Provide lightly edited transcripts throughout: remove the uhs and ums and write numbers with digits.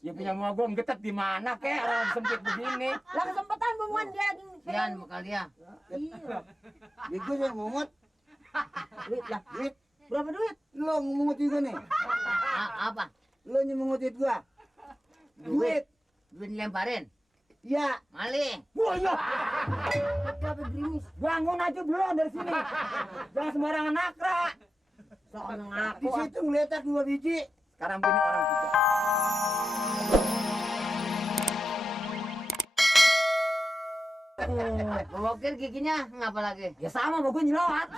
Ya punya mau gua ngetet di mana kek orang sempit begini. Lah kesempatan bunguan dia lagi. Kian bekal dia. Iya. Gue yang mungut. Duit lah. Duit. Berapa duit? Lo mungut juga nih. Apa? Lo nyemungutin gua. Duit. Duit lemparin. Ya. Maling. Wah ya. Berapa gerimis? Bangun aja belum dari sini. Jangan sembarangan nakrak. Sok ngaku. Di situ ngeletak 2 biji. Sekarang bini orang tiga. Bokir giginya ngapa lagi? Ya sama mau gue nyelawat.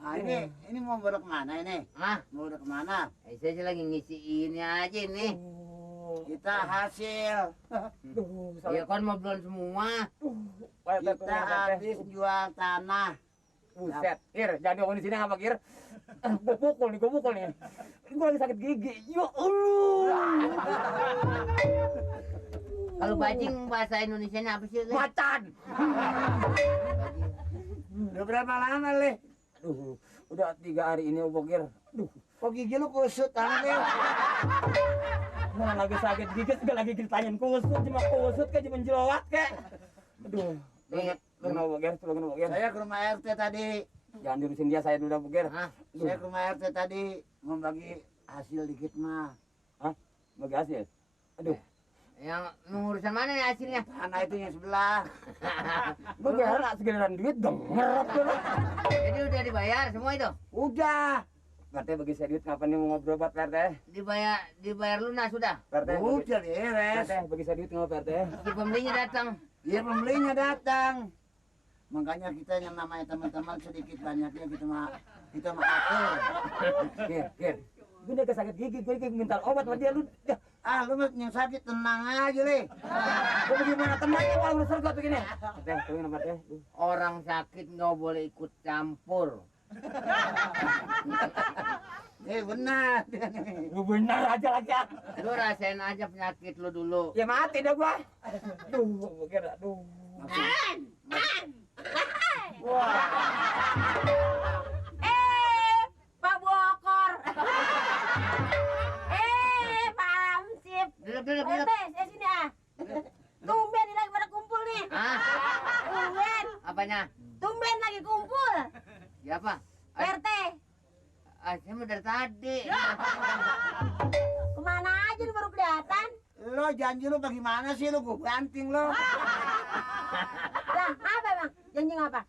Nah, ini mau bawa kemana ini? Ah, Mau udah kemana? saya sih lagi ngisi ini aja nih. Kita hasil. Ya kan mau belum semua. Kita habis jual tanah. Buset, Kir, jangan diomongin di sini apa Kir? Gue pukul nih. Gue lagi sakit gigi. Ya Allah. Kalau bajing bahasa Indonesianya apa sih? Le? Macan. Udah berapa lama, Le? Aduh, udah 3 hari ini Kir. Aduh, Kok gigi lu kusut tangan, Le? mana lagi sakit gigi juga lagi ditanyain kusut, cuma kusut kayak cuma jelawat kayak. Aduh, lu kenapa Kir? Lu kenapa Kir? Saya ke rumah RT tadi. Jangan diurusin dia, saya dulu Kir. Hah? Saya ke rumah RT tadi mau bagi hasil dikit mah. Bagi hasil. Aduh, Yang urusan mana nih hasilnya? Tanah itu yang sebelah. gue kira segeraran duit denger tuh. Jadi udah dibayar semua itu? Udah. Pak RT bagi saya duit kapan nih mau ngobrol Pak RT? Dibayar lunas sudah? Pak RT, Udah beres. Pak RT bagi saya duit nggak Pak RT? Si pembelinya datang. Iya pembelinya datang. Makanya kita yang namanya teman-teman sedikit banyaknya kita mah atur. Kir. Gue udah sakit gigi, gue minta obat sama dia lu. Ah lu mah yang sakit tenang aja, Le. Gue bagaimana tenangnya kalau udah sergot begini? Teh, tungguin Pak RT. Orang sakit nggak boleh ikut campur. Benar. Lu benar aja lagi ya. Lu rasain aja penyakit lu dulu. Ya mati dah gua. Aduh, kira aduh. Wah. Pak Bokor. Pak Amsip. Duduk. RT, saya sini ah. Tumben ini lagi pada kumpul nih. Ah, Tumben. apanya? Tumben lagi kumpul. Siapa? RT. Saya mau dari tadi. Kemana aja nih baru kelihatan? Lo janji lo bagaimana sih lo? Gue banting lo. Lah, apa bang? Janji apa?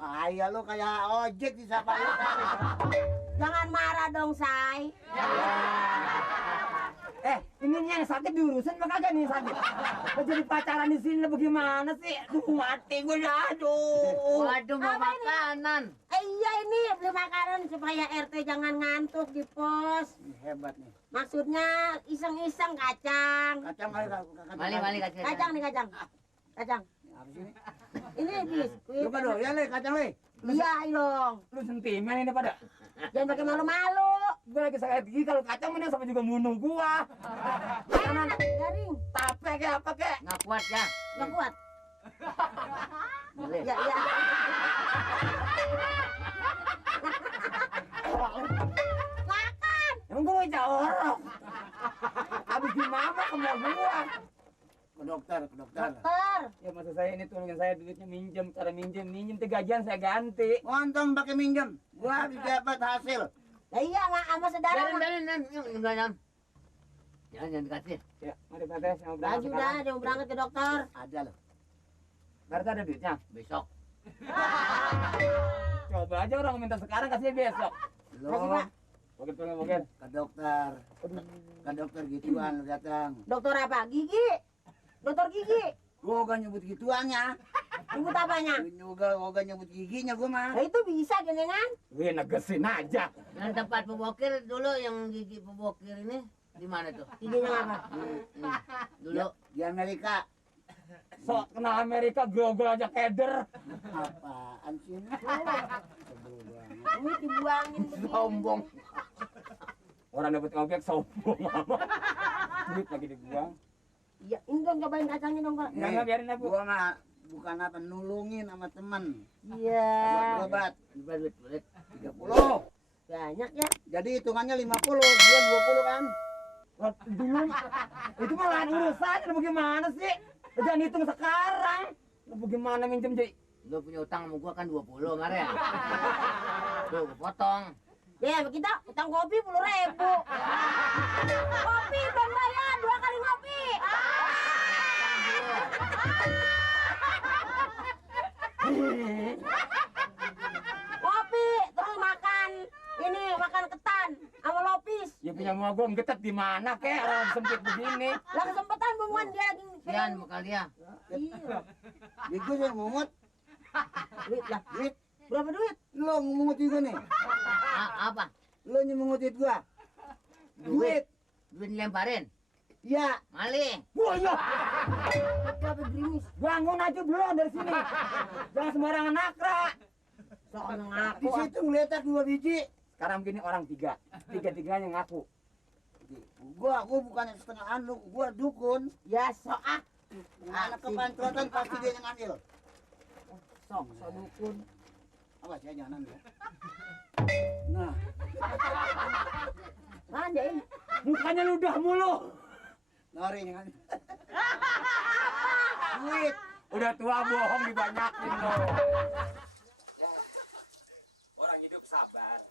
Payah lo kayak ojek di sapa lo. Jangan marah dong, Say. Ini yang sakit diurusin mah kagak nih sakit. Kok jadi pacaran di sini bagaimana sih? Aduh, mati gue dah. Aduh. Waduh, mau Apa ini? makanan. Iya ini beli makanan supaya RT jangan ngantuk di pos. Hebat nih. Maksudnya iseng-iseng kacang. Kacang kali Mali kacang. Kacang nih kacang. Kacang. Apa sih ini? Ini biskuit. Lu pada ya Le kacang Le. Iya dong. Lu sentimen ini pada. Jangan pakai malu-malu. Gue lagi sakit gigi kalau kacang mending sama juga bunuh gua. Makanan garing. Tape kayak apa kek? Nggak kuat ya? Nggak kuat. Boleh. Ya. Makan. Emang gue mau jorok. Habis di mama sama gua. Ke dokter. Dokter. Ya maksud saya ini tolongin saya duitnya minjem. Cara minjem 3 gajian saya ganti. Untung pakai minjem. Gua habis dapat hasil. Lah iya sama saudara. Jangan. Jangan dikasih. Ya, mari Pak Tes, yang Baju dah, dia mau berangkat ke dokter. Ada lo. Pak RT ada duitnya. Besok. Coba aja orang minta sekarang kasih besok. Kasih, Lo Pak. Mungkin. ke dokter. Ke dokter gituan lu datang. Dokter apa? Gigi. Dokter gigi. Gua gak nyebut gituannya. Nyebut apanya? Gua gak nyebut giginya gua mah. Nah itu bisa genengan. Wih, negesin aja. Dan tempat pembokir dulu yang gigi pembokir ini di mana tuh? Giginya apa? Dulu. Di Amerika. Sok kenal Amerika, grogol aja keder. Apaan sih ini? Duit dibuangin begini. Sombong. Orang dapat ngobek sombong amat. Duit lagi dibuang. Iya, ini dong cobain kacangnya dong, Pak. Enggak, biarin aja, Bu. Gua mah bukan apa nulungin sama temen. Iya. Obat Duit. 30. Banyak ya. Jadi hitungannya 50, dia 20 kan? Wah, dulu itu mah lain urusan. Lu bagaimana sih? Jangan hitung sekarang. Lu bagaimana minjem, Ji? Lu punya utang sama gua kan 20 kemarin. Tuh, gua potong. Ya, kita utang kopi 10.000. Kopi belum bayar 2 kali ngopi. Kopi terus makan ini makan ketan sama lopis. Ya punya gua ngetet di mana kek orang sempit begini. Lah kesempatan bumuan dia lagi. Kian bekal dia. Iya. Itu yang mungut. Duit lah. Duit, Berapa duit? lo mungut juga nih. Apa? Lo nyemungutin gua. Duit. Duit lemparin. Ya, Malih. Wah, ya. Berapa gerimis? Bangun aja belum dari sini. Jangan sembarangan nakra. Sok di ngaku. situ ngeletak 2 biji. Sekarang begini orang 3. 3-3-nya ngaku. Gua bukan setengah anu, gua dukun. Ya sok ah. Anak kepantrotan pasti dia yang ngambil. Sok dukun. Awas ya jangan ambil. Nah, Manjain. Mukanya ludah mulu. lari yang ngambil. Duit. Udah tua bohong dibanyakin lo. Ya. Orang hidup sabar.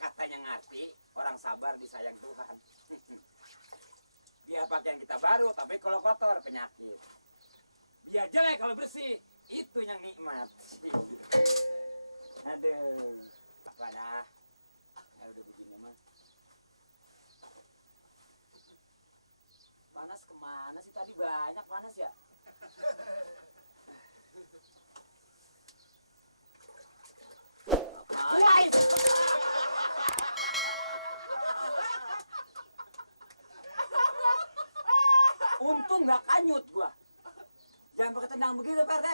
Katanya ngerti, orang sabar disayang Tuhan. Dia pakaian kita baru, tapi kalau kotor penyakit. Biar jelek kalau bersih, itu yang nikmat. Aduh, apa dah? Ya udah begini mah. Panas kemana sih tadi banyak panas ya? Wah! Untung nggak kanyut gua. Jangan pakai tendang begitu, Pak RT.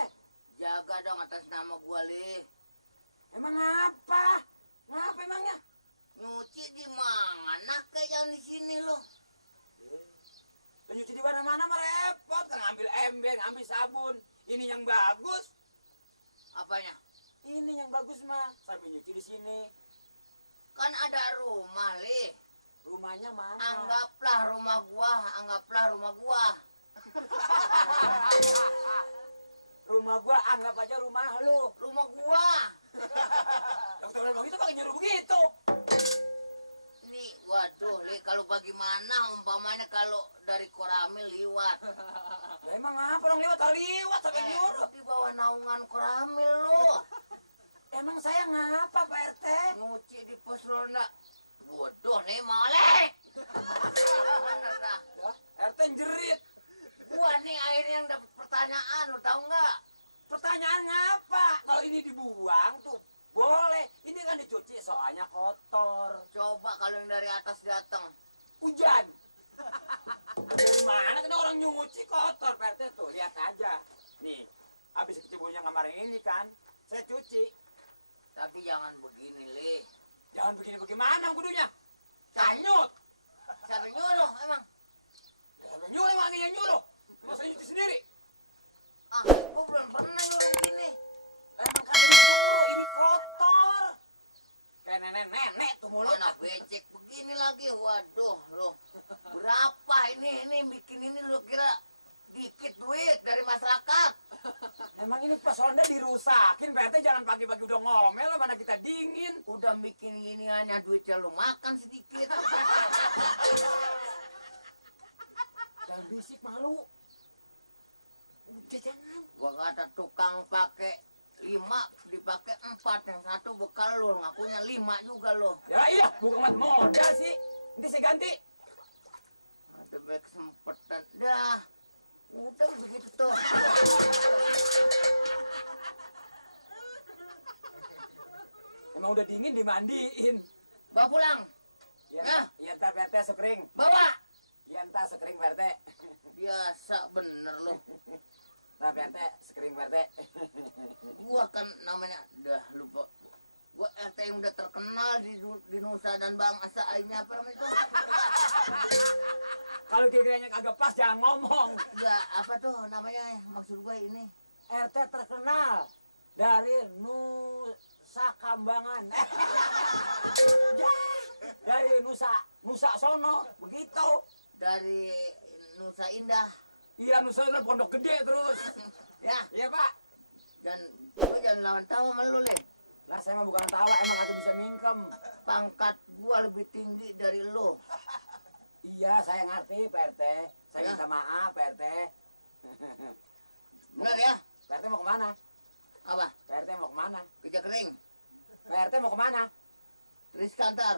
Jaga dong atas nama gua, Lih. Emang apa? Ngapa emangnya? Nyuci di mana? Kayak jangan di sini loh. Lu nyuci di mana-mana mah repot. Kan ngambil ember, ngambil sabun. Ini yang bagus. Apanya? Ini yang bagus mah. Sambil nyuci di sini. Kan ada rumah, Lih. Rumahnya mana? Anggaplah rumah gua. Rumah gua anggap aja rumah lu. Rumah gua. Dokter bilang begitu pakai nyuruh begitu. Ini, waduh, Li, kalau bagaimana umpamanya kalau dari Koramil liwat. Ya emang apa orang lewat sampai nyuruh. Di bawah naungan Koramil lu. Emang saya ngapa Pak RT? Nyuci di pos ronda. Bodoh nih malek. Bener dah. Ya, RT jerit. Gua nih akhirnya yang dapat pertanyaan, lu tahu nggak? Pertanyaan ngapa? Kalau ini dibuang tuh boleh. Ini kan dicuci soalnya kotor. Coba kalau yang dari atas datang. Hujan. Dari mana kan orang nyuci kotor Pak RT tuh? Lihat aja. Nih, habis kecibunya kemarin ini kan, saya cuci. Tapi jangan begini, Li. Jangan begini bagaimana kudunya? Canyut. Siapa nyuruh emang? Ya, nyuruh emang yang nyuruh. Masa nyuci sendiri? Ah, gua belum pernah nyuruh begini. Emang kagak disuruh, ini kotor. Kayak nenek-nenek tuh mulut. Mana becek begini lagi, waduh loh. Berapa ini bikin ini lu kira dikit duit dari masyarakat? Emang ini pas Honda dirusakin, Pak RT jangan pagi-pagi udah ngomel, mana kita dingin. Udah bikin gini hanya duitnya lu makan sedikit. Jangan bisik malu. Udah jangan. Gua kata tukang pakai 5 dipakai 4, yang satu bekal lu ngakunya 5 juga lo. Ya iya, bukan modal sih. Nanti saya ganti. Ada baik kesempatan dah. Udah begitu tuh. Emang udah dingin dimandiin. Bawa pulang. Iya, Nah. iya ntar Pak RT sekering. Bawa. Iya ntar sekering Pak RT. Biasa bener lo. Nah Pak RT sekering Pak RT. Gua kan namanya dah lupa. Gua RT yang udah terkenal di Nusa dan bangsa lainnya apa namanya itu? Kalau kira-kiranya kagak pas jangan ngomong. Ya apa tuh namanya maksud gua ini? RT terkenal dari Nusa Sakambangan. Ya, dari Nusa sono, begitu. Dari Nusa Indah. Iya, Nusa Indah Pondok Gede terus. Ya, Iya, Pak. gue jangan lawan tawa sama lu, Le. Lah, saya mah bukan tawa, emang aku bisa mingkem. Pangkat gua lebih tinggi dari lu. Iya, saya ngerti, Pak RT. Saya Ya. minta maaf, Pak RT. Benar ya? Pak RT mau kemana? Apa? Pak RT mau kemana? Kerja kering. Pak RT mau kemana? Tris Kantor.